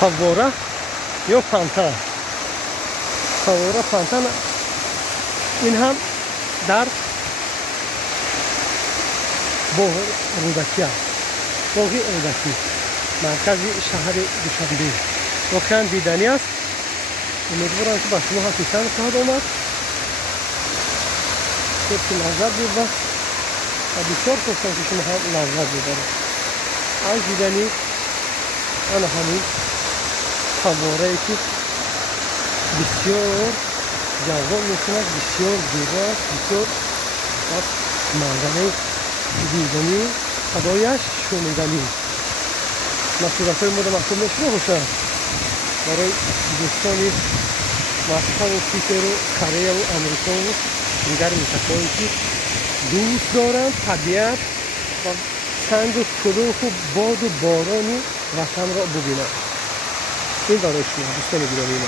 فواره یا پانتان. فواره پانتان این هم در باغ رودکی است. باغ رودکی مرکز شهر دوشنبه واقعا دیدنی است. امیدوارم که با شما هم پیشنهاد خواهد آمد که لذت ببرید و بسیار خواستم که شما هم لذت ببرید از دیدنی آن همین فواره‌ای که بسیار جذاب می‌کند، بسیار زیباست، بسیار منظره دیدنی صدایش شنیدنی. مسئولیت‌های مورد محسوب نشده باشد برای دوستانی مذهب فیتر و کره و امریکا و دیگر مملکت‌هایی که دوست دارند طبیعت و سنگ و کلوخ و باد و باران وطن را ببینند. این برای شما دوستان گرامی ما.